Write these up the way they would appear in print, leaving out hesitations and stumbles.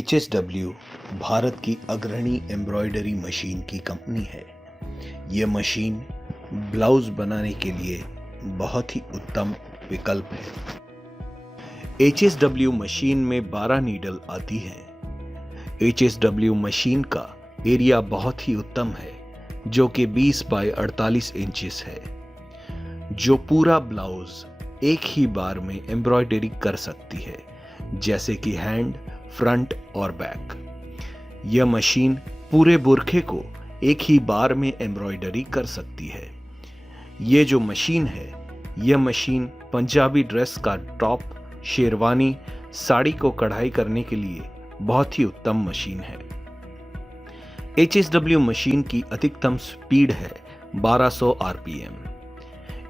HSW Bharat की अग्रणी embroidery machine की कंपनी है। यह मशीन ब्लाउज बनाने के लिए बहुत ही उत्तम विकल्प है। HSW मशीन में 12 नीडल आती हैं। HSW मशीन का एरिया बहुत ही उत्तम है, जो कि 20 बाय 48 इंचेस है, जो पूरा ब्लाउज एक ही बार में एम्ब्रॉयडरी कर सकती है, जैसे कि हैंड, फ्रंट और बैक। यह मशीन पूरे बुरखे को एक ही बार में एम्ब्रॉयडरी कर सकती है। ये जो मशीन है, यह मशीन पंजाबी ड्रेस का टॉप, शेरवानी, साड़ी को कढ़ाई करने के लिए बहुत ही उत्तम मशीन है। HSW मशीन की अधिकतम स्पीड है 1200 RPM।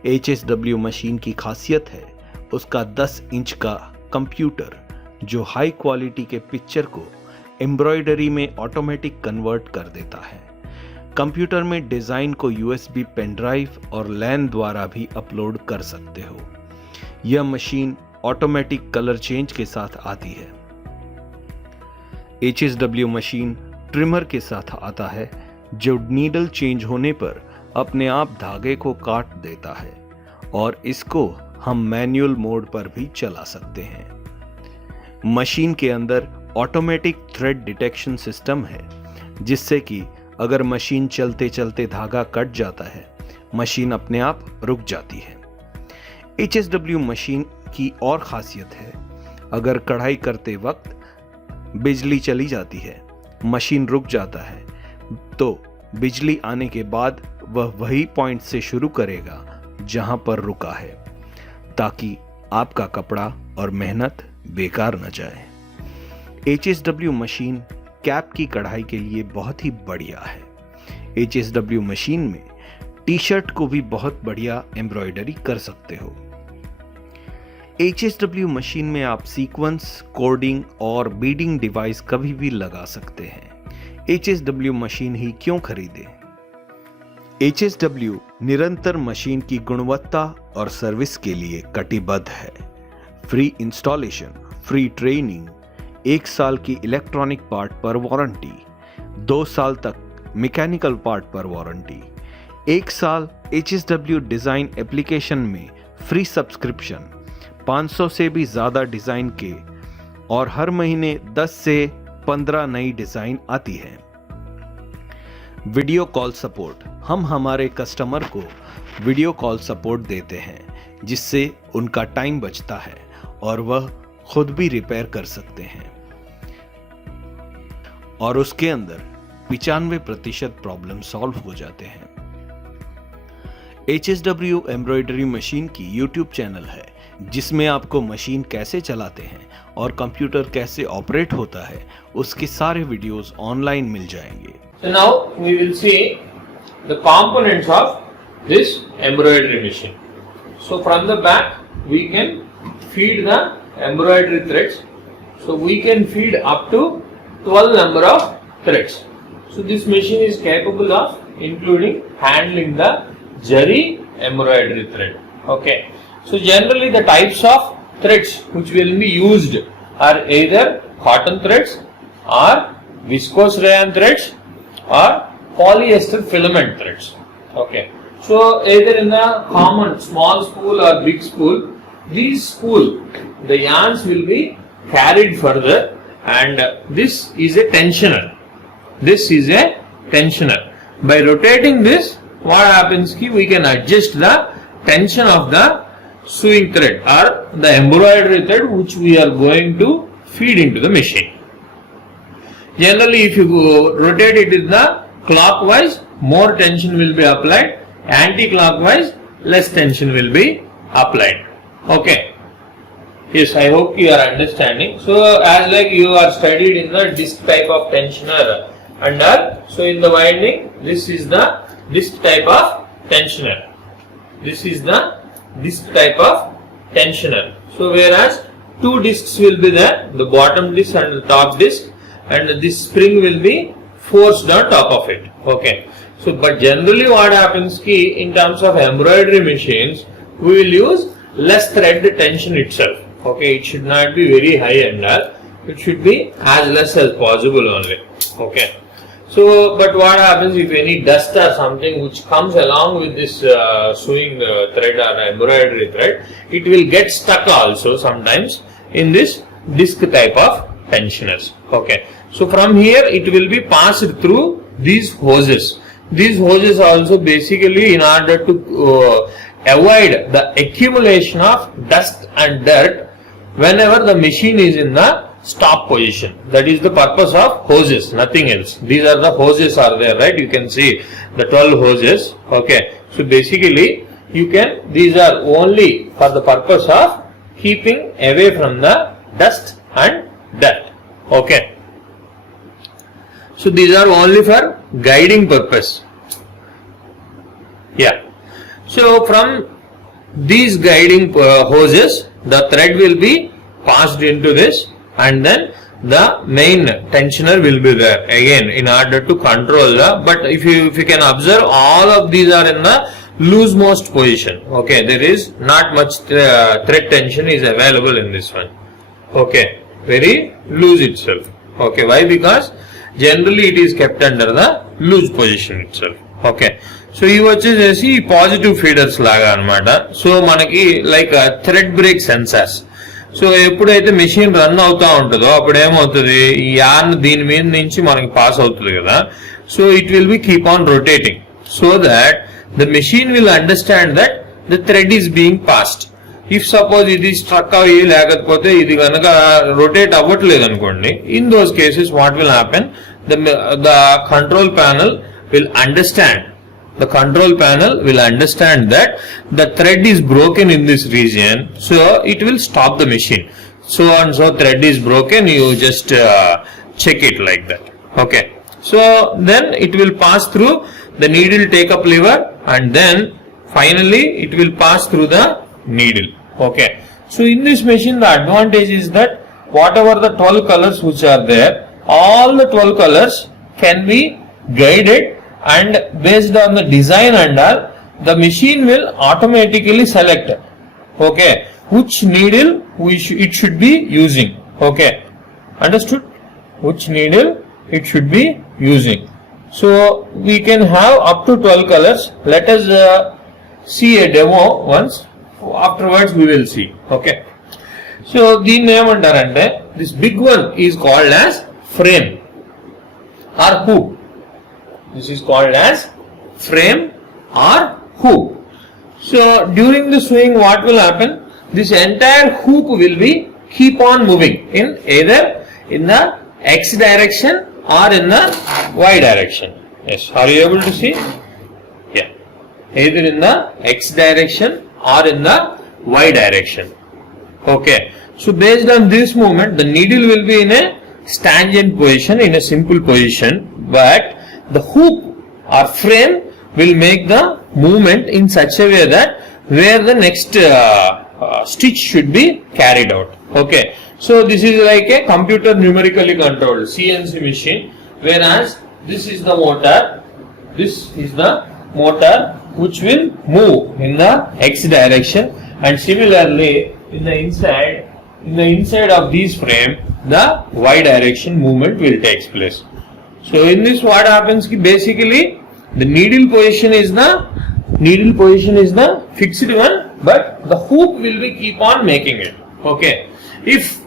HSW मशीन की खासियत है उसका 10 इंच का कंप्यूटर, जो हाई क्वालिटी के पिक्चर को एम्ब्रॉयडरी में ऑटोमेटिक कन्वर्ट कर देता है। कंप्यूटर में डिजाइन को USB पेन ड्राइव और लैन द्वारा भी अपलोड कर सकते हो। यह मशीन ऑटोमेटिक कलर चेंज के साथ आती है। HSW मशीन ट्रिमर के साथ आता है, जो नीडल चेंज होने पर अपने आप धागे को काट देता है, और इसको हम मैनुअल मोड पर भी चला सकते हैं। मशीन के अंदर ऑटोमेटिक थ्रेड डिटेक्शन सिस्टम है, जिससे कि अगर मशीन चलते चलते धागा कट जाता है, मशीन अपने आप रुक जाती है। HSW मशीन की और खासियत है, अगर कढ़ाई करते वक्त बिजली चली जाती है, मशीन रुक जाता है, तो बिजली आने के बाद वह वही पॉइंट से शुरू करेगा जहां पर रुका है, ताकि आपका कपड़ा और मेहनत बेकार न जाए। HSW मशीन कैप की कढ़ाई के लिए बहुत ही बढ़िया है। HSW मशीन में टी शर्ट को भी बहुत बढ़िया एम्ब्रॉयडरी कर सकते हो। HSW मशीन में आप सीक्वेंस, कोडिंग और बीडिंग डिवाइस कभी भी लगा सकते हैं। HSW मशीन ही क्यों खरीदें? HSW निरंतर मशीन की गुणवत्ता और सर्विस के लिए कटिबद्ध है। फ्री इंस्टॉलेशन, फ्री ट्रेनिंग, 1 साल की इलेक्ट्रॉनिक पार्ट पर वारंटी, 2 साल तक मैकेनिकल पार्ट पर वारंटी, 1 साल HSW डिजाइन एप्लीकेशन में फ्री सब्सक्रिप्शन, 500 से भी ज्यादा डिजाइन के, और हर महीने 10 से 15 नई डिजाइन आती है। वीडियो कॉल सपोर्ट, हम हमारे कस्टमर को वीडियो कॉल सपोर्ट देते हैं, जिससे उनका टाइम बचता है और वह खुद भी रिपेयर कर सकते हैं, और उसके अंदर 95% प्रॉब्लम सॉल्व हो जाते हैं। HSW एम्ब्रॉयडरी मशीन की YouTube चैनल है, जिसमें आपको मशीन कैसे चलाते हैं और कंप्यूटर कैसे ऑपरेट होता है, उसके सारे वीडियोस ऑनलाइन मिल जाएंगे। So now we will see the components of this embroidery machine. So from the back we can feed the embroidery threads. So we can feed up to 12 number of threads. So this machine is capable of including handling the zari embroidery thread. Okay. So generally the types of threads which will be used are either cotton threads or viscose rayon threads or polyester filament threads. Okay. So either in the common small spool or big spool, these spool, the yarns will be carried further, and this is a tensioner. This is a tensioner. By rotating this, what happens ki we can adjust the tension of the sewing thread or the embroidery thread which we are going to feed into the machine. Generally, if you rotate it in the clockwise, more tension will be applied. Anti-clockwise, less tension will be applied. Okay. Yes, I hope you are understanding. So, as like you are studied in the disc type of tensioner under, so in the winding, this is the disc type of tensioner. This is the disc type of tensioner. So, whereas 2 discs will be there, the bottom disc and the top disc, and this spring will be forced on top of it. Okay. So, but generally what happens ki in terms of embroidery machines, we will use less thread tension itself. Okay, it should not be very high under, it should be as less as possible only. Okay. So, but what happens if any dust or something which comes along with this sewing thread or embroidery thread, it will get stuck also sometimes in this disc type of tensioners. Okay. So from here it will be passed through these hoses. These hoses also basically in order to avoid the accumulation of dust and dirt whenever the machine is in the stop position. That is the purpose of hoses, nothing else. These are the hoses are there, right? You can see the 12 hoses. Okay. So basically these are only for the purpose of keeping away from the dust and dirt. Okay. So these are only for guiding purpose. Yeah. So from these guiding hoses, the thread will be passed into this, and then the main tensioner will be there again in order to control the. But if you can observe, all of these are in the loosemost position. Okay, there is not much thread tension is available in this one. Okay, very loose itself. Okay, why? Because generally it is kept under the loose position itself. Okay. So ఇవి వచ్చేసి positive feeders లాగా అన్నమాట. So మనకి like thread break sensors. So ఎప్పుడైతే machine run అవుతా ఉంటుందో అప్పుడు ఏమవుతుంది, ఈ యార్న్ దీని మీద నుంచి మనకి పాస్ అవుతుంది కదా. So it will be keep on rotating so that the machine will understand that the thread is being passed. If suppose ఇది స్ట్రక్ అయ్యి లేకపోతే ఇది కనుక రొటేట్ అవ్వట్లేదు అనుకోండి, in those cases what will happen, the control panel will understand that the thread is broken in this region, so it will stop the machine. So and so thread is broken, you just check it like that. Okay. So then it will pass through the needle take up lever, and then finally it will pass through the needle. Okay. So in this machine the advantage is that whatever the 12 colors which are there, all the 12 colors can be guided, and based on the design and all, the machine will automatically select, okay, which needle it should be using. Okay, understood? Which needle it should be using. So we can have up to 12 colors. Let us see a demo once, afterwards we will see. Okay. So the name antarante, this big one is called as frame or hoop. This is called as frame or hoop. So during the swing what will happen, this entire hoop will be keep on moving in either in the x direction or in the y direction. Yes, are you able to see? Yeah, either in the x direction or in the y direction. Okay, so based on this movement the needle will be in a tangent position, in a simple position, but the hoop or frame will make the movement in such a way that where the next stitch should be carried out. Okay. So this is like a computer numerically controlled CNC machine, whereas this is the motor. This is the motor which will move in the x direction, and similarly in the inside of this frame the y direction movement will take place. So in this what happens, basically the needle position is the fixed one, but the hoop will be keep on making it. Okay. If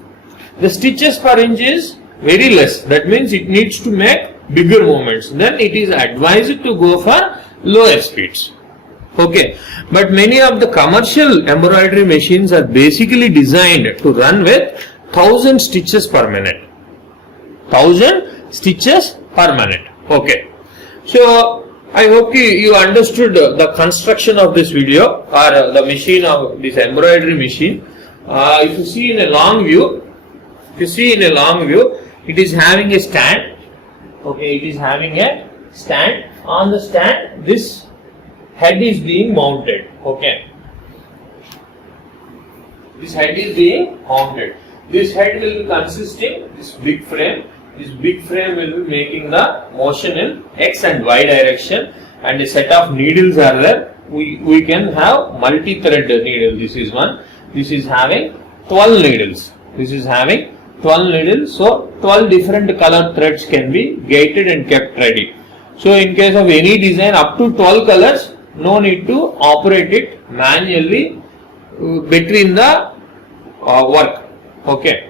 the stitches per inch is very less, that means it needs to make bigger movements, then it is advised to go for lower speeds. Okay. But many of the commercial embroidery machines are basically designed to run with 1000 stitches per minute. 1000 stitches per minute. Okay. So I hope you understood the construction of this video or the machine of this embroidery machine. If you see in a long view, it is having a stand. Okay, it is having a stand. On the stand, this head is being mounted. Okay, this head is being mounted. This head will be consisting this big frame. This big frame will be making the motion in x and y direction, and a set of needles are there. We can have multi-thread needle. This is one. This is having 12 needles. This is having 12 needles. So 12 different color threads can be gated and kept ready. So in case of any design up to 12 colors, no need to operate it manually between the work. Okay.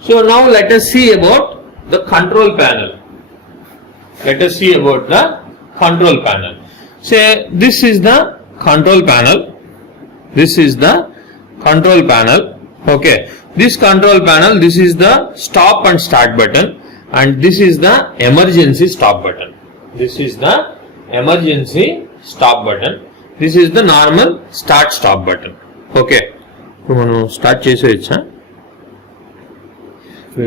So now let us see about the control panel. Let us see about the control panel. Say this is the control panel. This is the control panel. Okay. This control panel, this is the stop and start button, and this is the emergency stop button. This is the emergency stop button. This is the normal start stop button. Okay. So మనం start చేసేయచ్చా?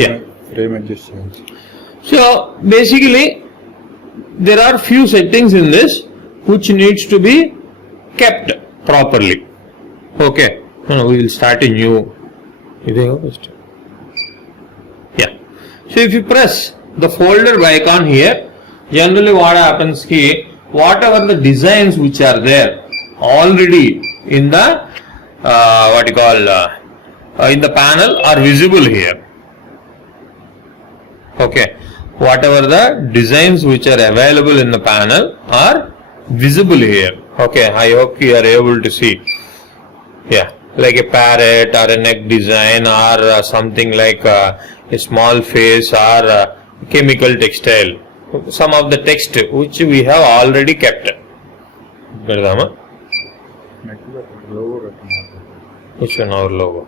Yeah. Frame adjust చేయాలి. So basically there are few settings in this which needs to be kept properly. Okay. No, we will start a new. Yeah. So if you press the folder icon here, generally what happens ki whatever the designs which are there already in the in the panel are visible here. Okay. Whatever the designs which are available in the panel are visible here. Okay. I hope you are able to see. Yeah. Like a parrot or a neck design or something like a small face or chemical textile. Some of the text which we have already kept. Which one our logo?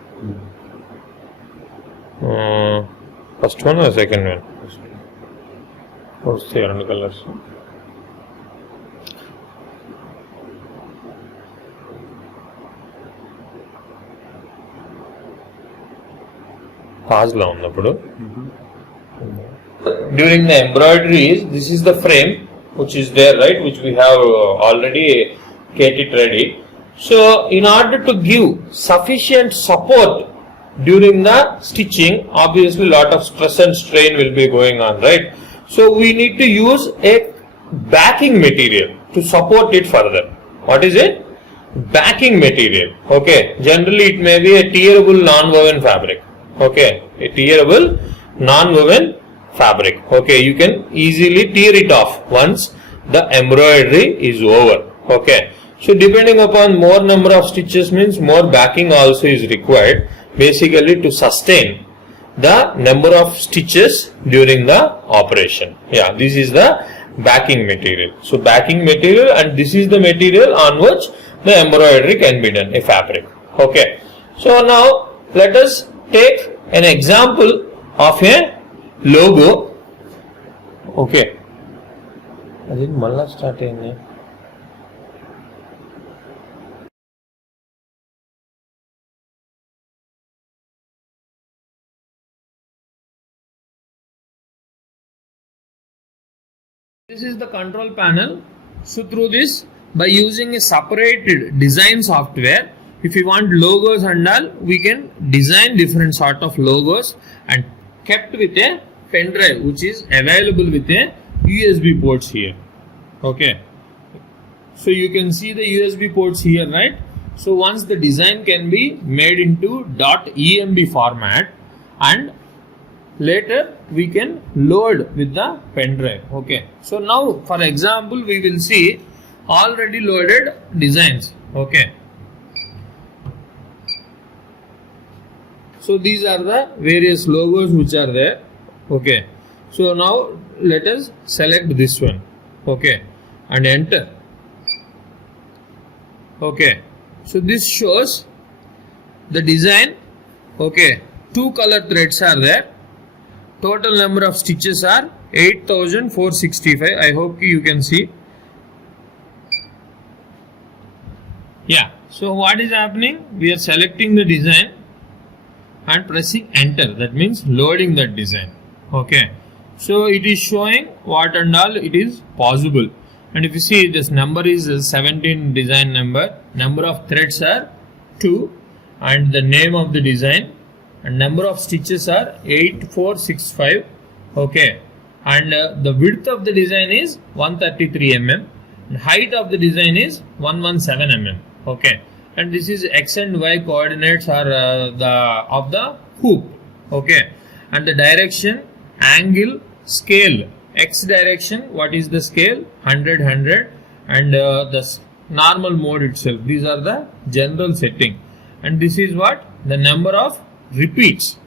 First one or second one? What's the other colors? Pause la unnappudu. During the embroideries, this is the frame which is there, right, which we have already kept ready. So in order to give sufficient support during the stitching, obviously lot of stress and strain will be going on, right? So we need to use a backing material to support it further. What is it? Backing material. Okay. Generally it may be a tearable non-woven fabric. Okay, a tearable non-woven fabric. Okay, you can easily tear it off once the embroidery is over. Okay, so depending upon more number of stitches means more backing also is required, basically to sustain the number of stitches during the operation. Yeah, this is the backing material. So backing material, and this is the material on which the embroidery can be done, a fabric. Okay, so now let us take an example of a logo. Okay. I think Malla started. This is the control panel. So through this, by using a separated design software, if you want logos and all, we can design different sort of logos and kept with a pen drive which is available with a USB ports here. Okay. So you can see the USB ports here, right? So once the design can be made into .emb format, and later we can load with the pen drive. Okay. So now for example we will see already loaded designs. Okay. So these are the various logos which are there. Okay. So now let us select this one. Okay. And enter. Okay. So this shows the design. Okay. 2 color threads are there. Total number of stitches are 8,465. I hope you can see. Yeah. So what is happening? We are selecting the design and pressing enter. That means loading that design. Okay. So it is showing what and all it is possible. And if you see, this number is 17 design number. Number of threads are 2. And the name of the design. And number of stitches are 8,465. Okay. And the width of the design is 133 mm. And height of the design is 117 mm. Okay. And this is X and Y coordinates are of the hoop. Okay. and the direction, angle, scale. X direction, what is the scale? 100, 100, and the normal mode itself. These are the general setting, and this is what the number of repeats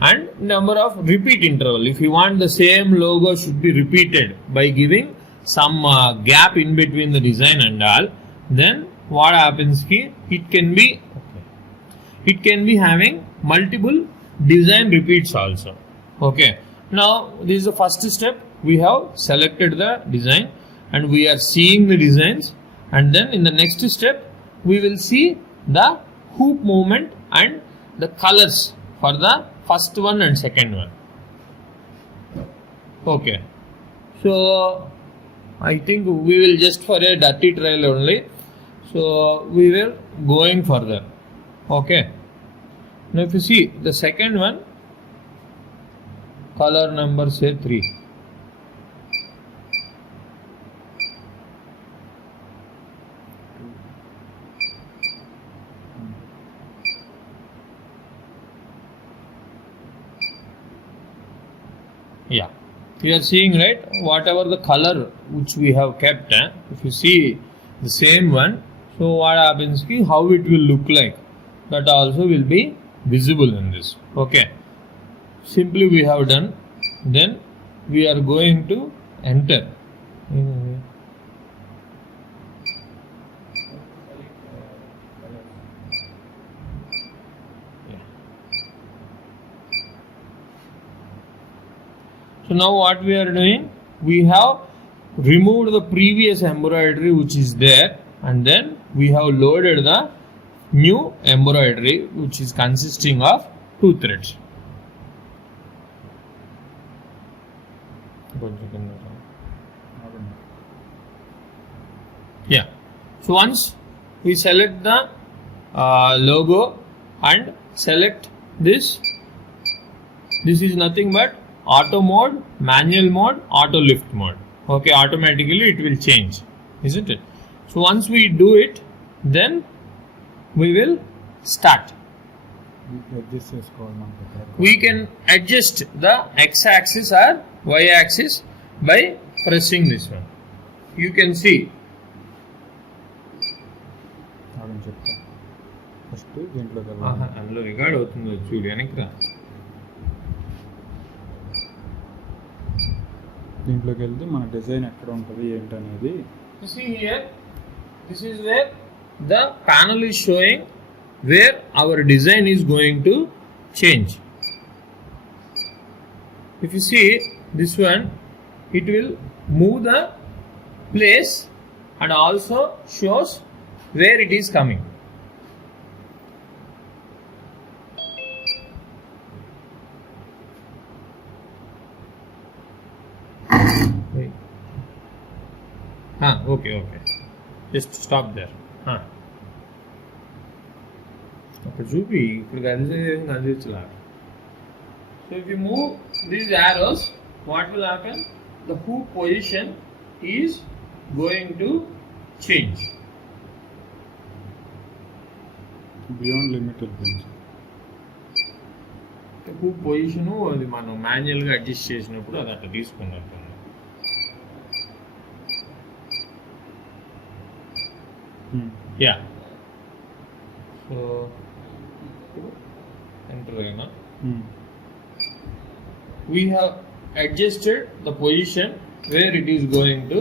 and number of repeat interval. If you want the same logo should be repeated by giving some gap in between the design and all, then what happens ki it can be having multiple design repeats also. Okay, now this is the first step. We have selected the design and we are seeing the designs, and then in the next step we will see the hoop movement and the colors for the first one and second one. Okay, so I think we will just for a dirty trial only, so we will going further. Okay, now if you see the second one, color number say 3. Yeah, we are seeing, right, whatever the color which we have kept, if you see the same one, so what happens ki how it will look like, that also will be visible in this. Okay, simply we have done, then we are going to enter. So now what we are doing, we have removed the previous embroidery which is there, and then we have loaded the new embroidery which is consisting of 2 threads. Yeah, so once we select the logo and select this is nothing but auto mode, manual mode, auto lift mode. Okay, automatically it will change, isn't it? So once we do it, then we will start. We can adjust the x-axis or y-axis by pressing this one. You can see. అందులో record అవుతుందో చూడు, వెనక్కి రా. దీంట్లోకి వెళ్తే మన design ఎక్కడ ఉంటుంది ఏంటనేది. You see here, this is where the panel is showing where our design is going to change. If you see this one, it will move the place and also shows where it is coming. Okay. Just stop there. Okay, చూపి ఇప్పుడు కనిపించలా. So if you move these arrows, what will happen? The hoop position is going to change. Beyond limit వెళ్ళిపోయింది. hoop position అది మనం manual గా adjust చేసినప్పుడు అది అట్లా తీసుకున్నట్టు. Yeah. So enter again. We have adjusted the position where it is going to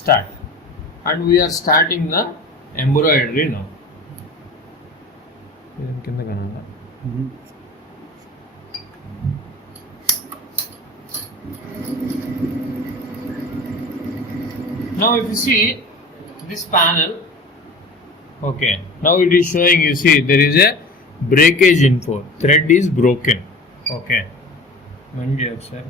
start, and we are starting the embroidery now. Now if you see this panel, okay, now it is showing, you see there is a breakage info, thread is broken. Okay, sir.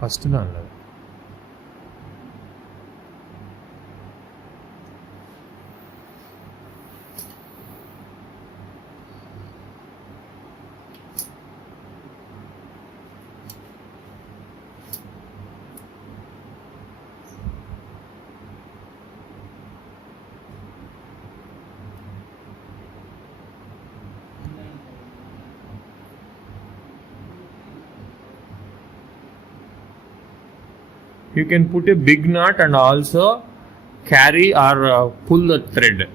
First దానిలో you can put a big knot and also carry or pull the thread.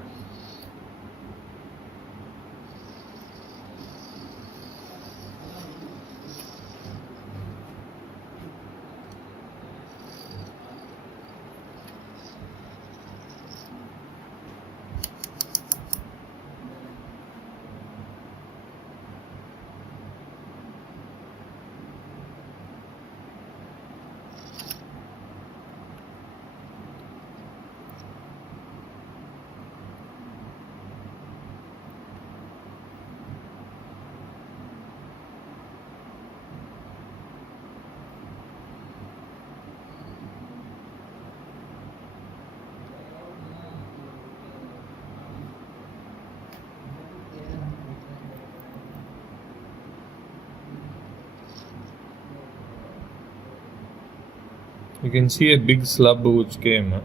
You can see a big slab which came.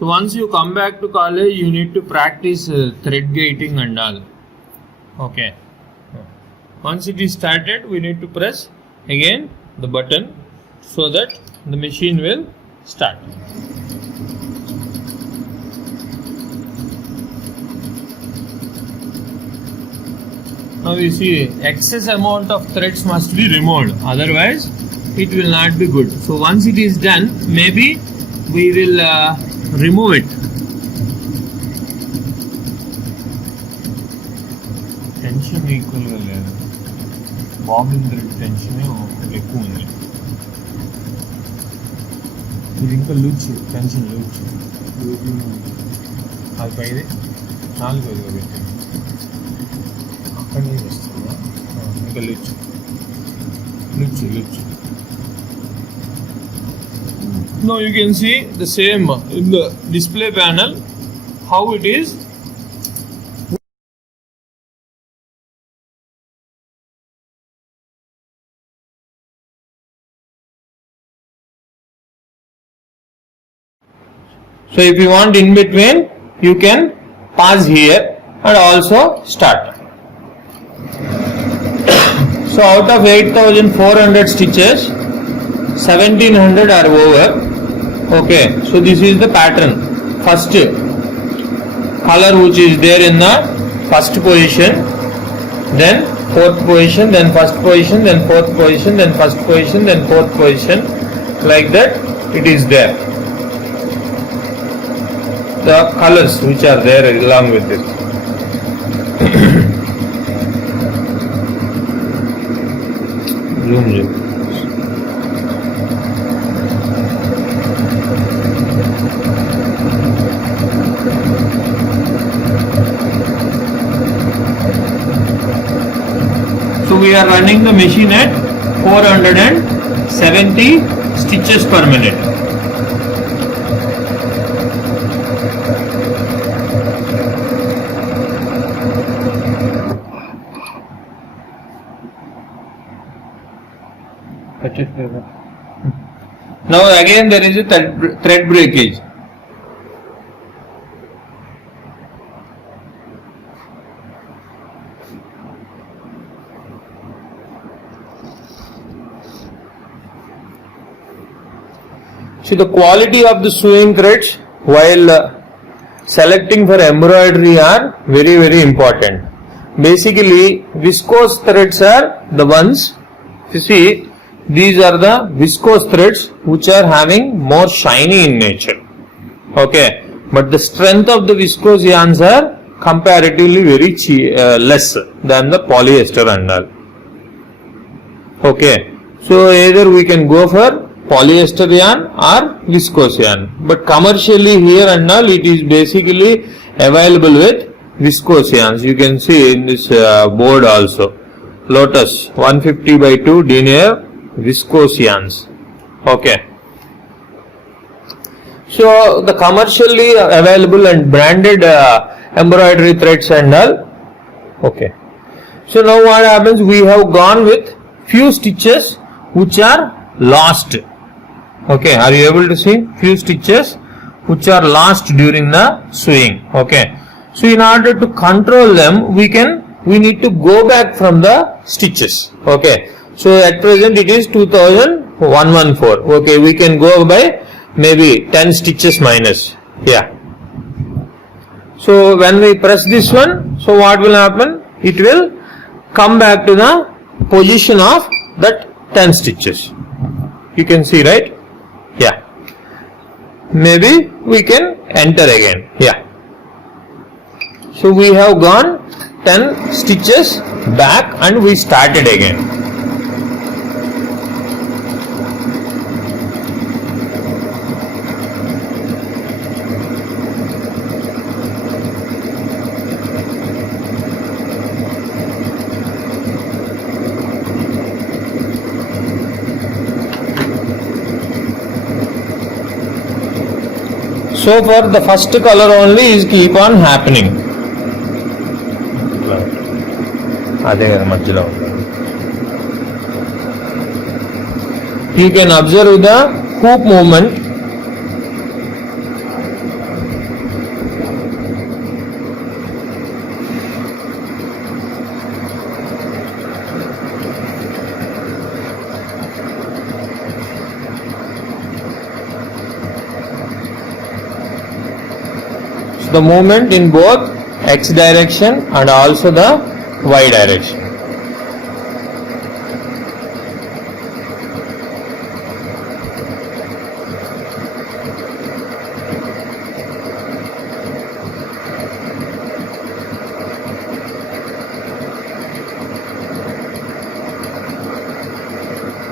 So once you come back to college, you need to practice thread gating and all. Okay. Once it is started, we need to press again the button so that the machine will start. Now you see, excess amount of threads must be removed, otherwise it will not be good. So once it is done, maybe we will remove it. Tension equal గా లేదు, bobbin thread tension ఎక్కువ ఉంది. ఇది ఇంకా loose tension loose అది పైది 4 పెట్టింది అక్కడి నుంచి వస్తుందా ఇంకా loose loose loose. Now you can see the same in the display panel how it is. So if you want in between, you can pause here and also start. So out of 8,400 stitches, 1,700 are over. Okay, so this is the pattern. First color which is there in the first position, then fourth position, then first position, then fourth position, then first position, then fourth position, like that it is there. The colors which are there along with it. Zoom. So we are running the machine at 470 stitches per minute. Now again there is a thread breakage. See, the quality of the sewing threads while selecting for embroidery are very, very important. Basically, viscose threads are the ones, you see, these are the viscose threads which are having more shiny in nature. Okay, but the strength of the viscose yarns are comparatively very less than the polyester and all. Okay, so either we can go for polyester yarn or viscose yarn, but commercially here and all it is basically available with viscose yarns. You can see in this board also, Lotus 150/2 denier viscose yarns. Okay. So the commercially available and branded embroidery threads and all. Okay. So now what happens? We have gone with few stitches which are lost. Okay. Are you able to see? Few stitches which are lost during the sewing. Okay. So in order to control them, we need to go back from the stitches. Okay. So at present it is 2114. Okay. We can go by maybe 10 stitches minus. Yeah. So when we press this one, so what will happen? It will come back to the position of that 10 stitches. You can see, right? Yeah. Maybe we can enter again. Yeah. So we have gone 10 stitches back and we started again. So for the first color only is keep on happening. You can observe the hoop movement. The movement in both X direction and also the Y direction.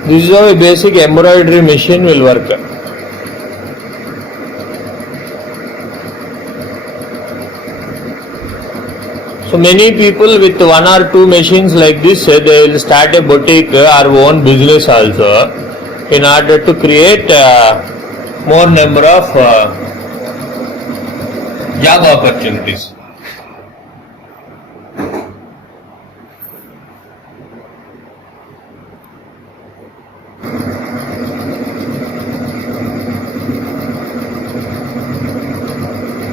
This is how a basic embroidery machine will work. So many people with one or two machines like this, they will start a boutique or own business also in order to create more number of job opportunities.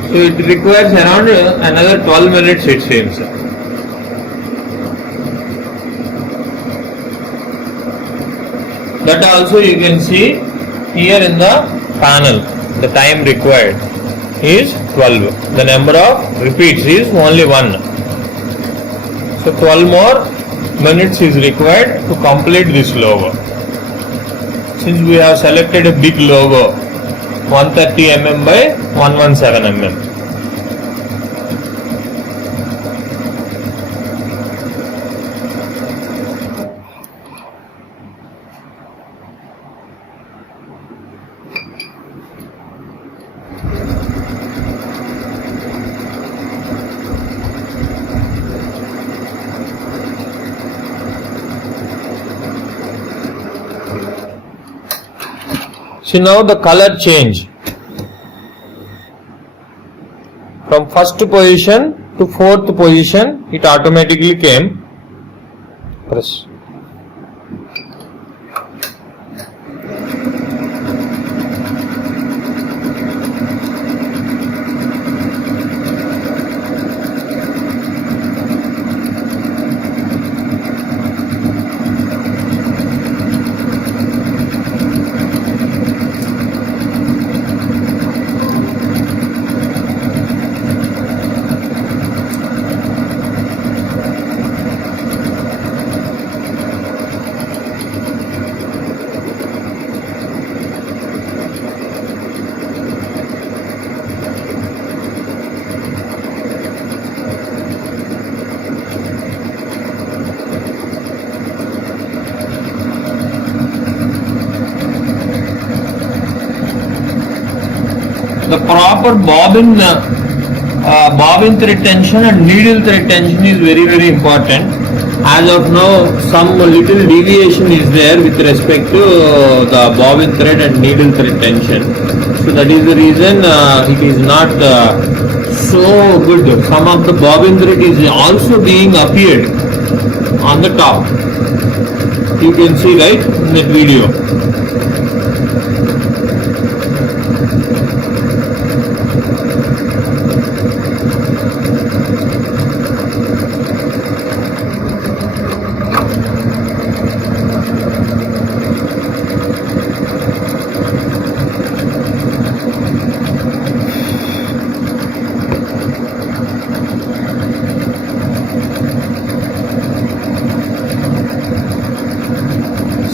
So it requires around another 12 minutes it seems. That also you can see here in the panel. The time required is 12. The number of repeats is only 1. So 12 more minutes is required to complete this logo. Since we have selected a big logo, 130 mm by 117 mm. See now the color change from first position to fourth position, it automatically came. Press. the proper bobbin thread tension and needle thread tension is very important. As of now, some little deviation is there with respect to the bobbin thread and needle thread tension. So that is the reason it is not so good. Some of the bobbin thread is also being appeared on the top. You can see right in that video.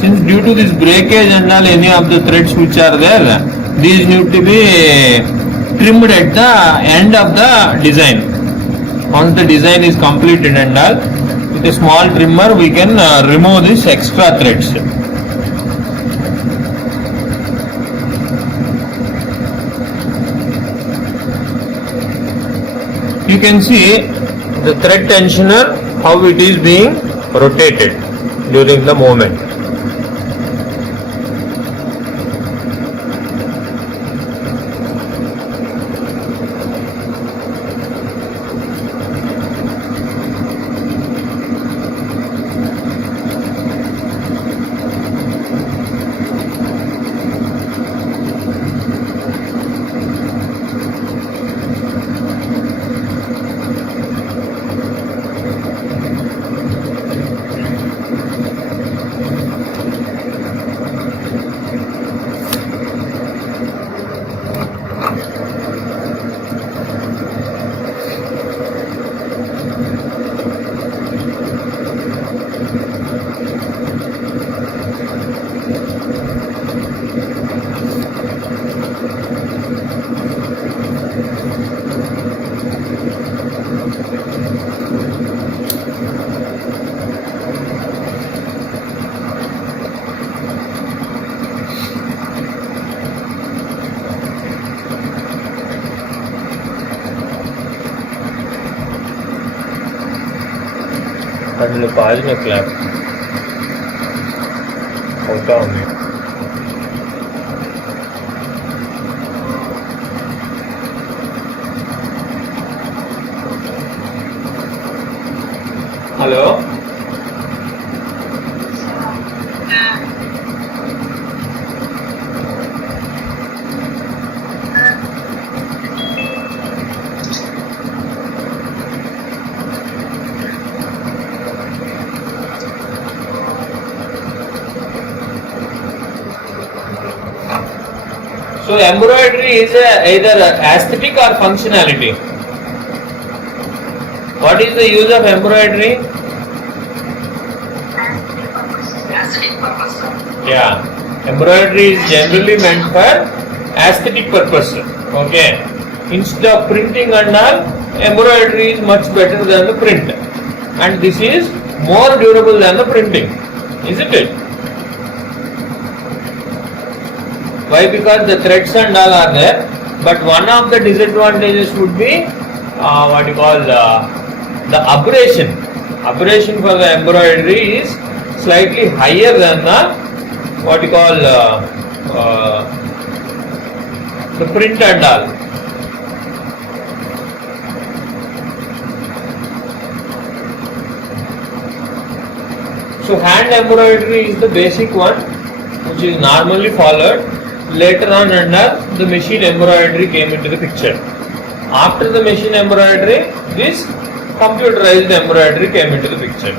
Since due to this breakage and all, any of the threads which are there, these need to be trimmed at the end of the design. Once the design is completed and all, with a small trimmer we can remove these extra threads. You can see the thread tensioner, how it is being rotated during the movement. అందులో పాజిన clap అవుతా ఉంది. Hello So embroidery is either aesthetic or functionality. What is the use of embroidery? Aesthetic purpose. Yeah, embroidery is generally meant for aesthetic purpose. Okay. Instead of printing and all, embroidery is much better than the print, and this is more durable than the printing, isn't it? Why? Because the threads and all are there, but one of the disadvantages would be what you call the abrasion. Abrasion for the embroidery is slightly higher than the what you call the print and all. So hand embroidery is the basic one, which is normally followed. Later on and the machine embroidery came into the picture. After the machine embroidery, this computerized embroidery came into the picture.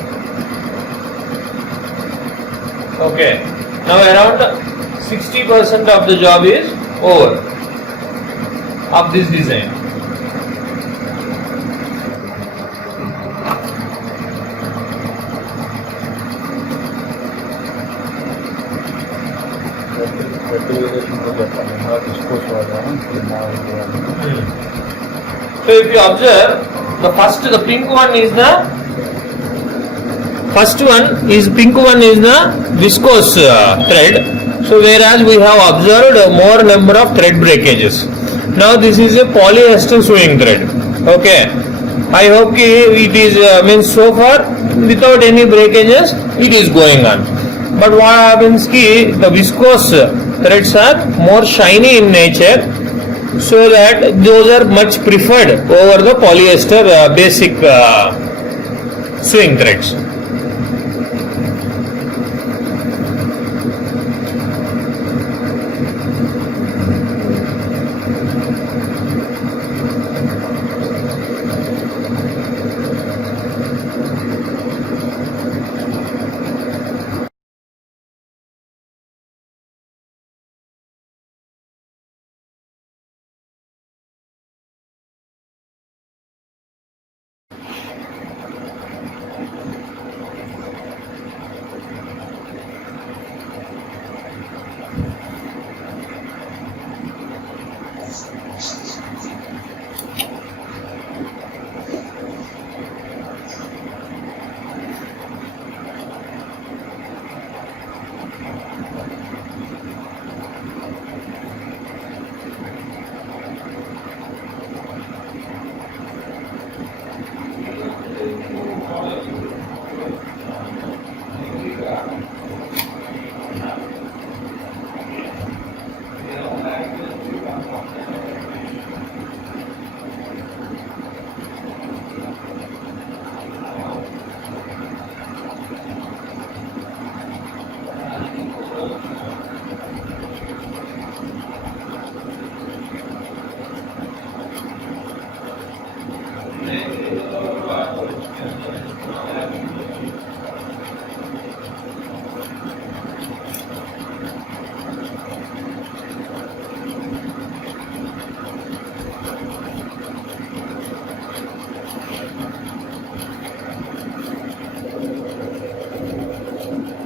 Okay. Now around 60% of the job is over of this design. So if you observe, the pink one is the viscose thread. So whereas we have observed more number of thread breakages. Now this is a polyester sewing thread. Okay. I hope it is means so far without any breakages it is going on. But what happens ki the viscose threads are more shiny in nature, so that those are much preferred over the polyester basic sewing threads.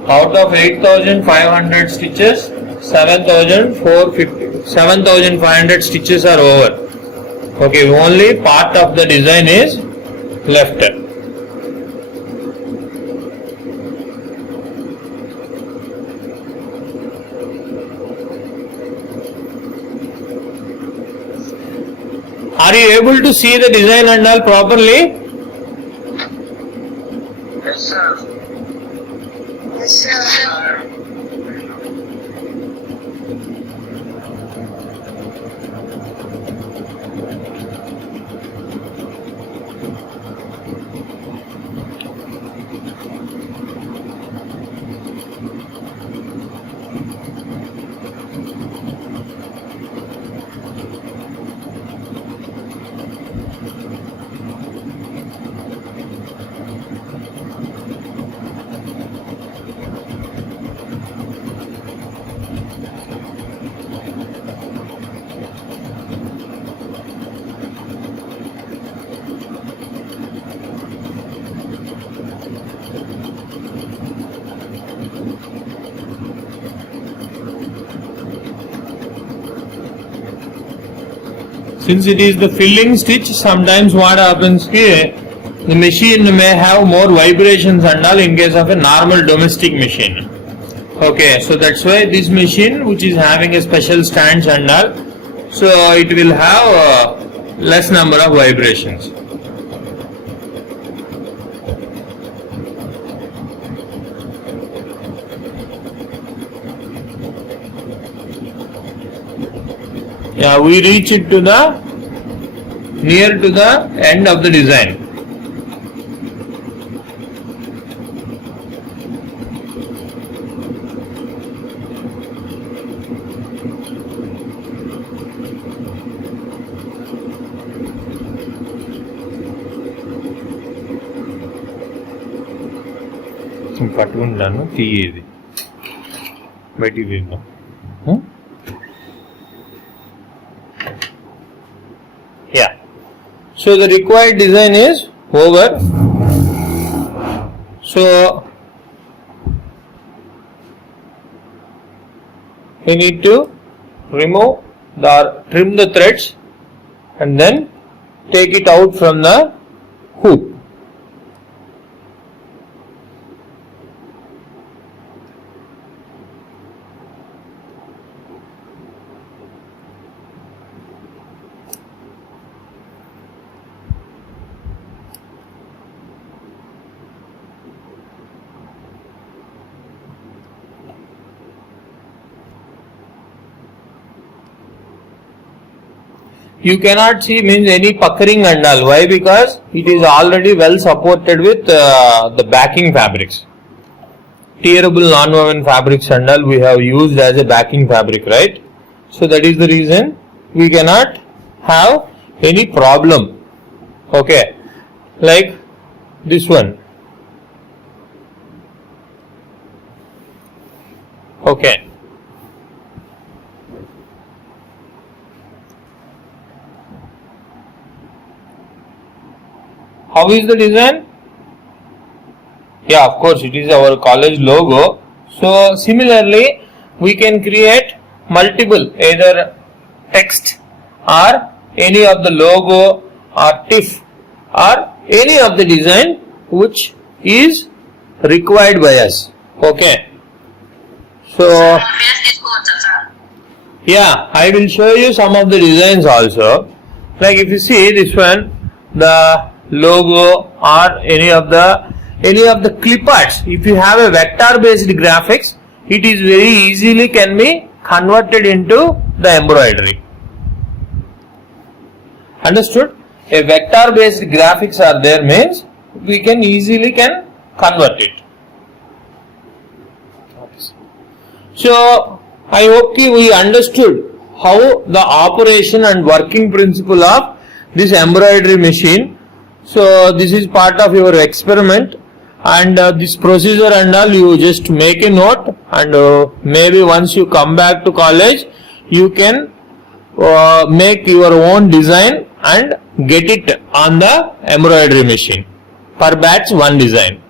Out of 8,500 stitches, 7,500 stitches are over. Okay, only part of the design is left. Are you able to see the design and all properly? Yes, sir. Yes, sir. Since it is the filling stitch, sometimes what happens here, the machine may have more vibrations and all in case of a normal domestic machine. Okay, so that's why this machine, which is having a special stands and all, so it will have less number of vibrations. Yeah, we reach it to the near to the end of the design. పట్టుకుంటాను తీయేది బయటికి తీద్దాం. Yeah. So the required design is over. So we need to remove trim the threads and then take it out from the hoop. you cannot see means any puckering and all. Why? Because it is already well supported with the backing fabrics. Tearable non-woven fabrics and all we have used as a backing fabric, right? So that is the reason we cannot have any problem. Okay, like this one. Okay. How is the design? Yeah, of course, it is our college logo. So, similarly, we can create multiple either text or any of the logo or TIFF or any of the design which is required by us. Okay. So, yeah, I will show you some of the designs also. Like if you see this one, the logo or any of the clip arts. If you have a vector based graphics, it is very easily can be converted into the embroidery. Understood? A vector based graphics are there means we can easily convert it. So I hope we understood how the operation and working principle of this embroidery machine. So this is part of your experiment, and this procedure and all you just make a note, and maybe once you come back to college you can make your own design and get it on the embroidery machine. Per batch one design.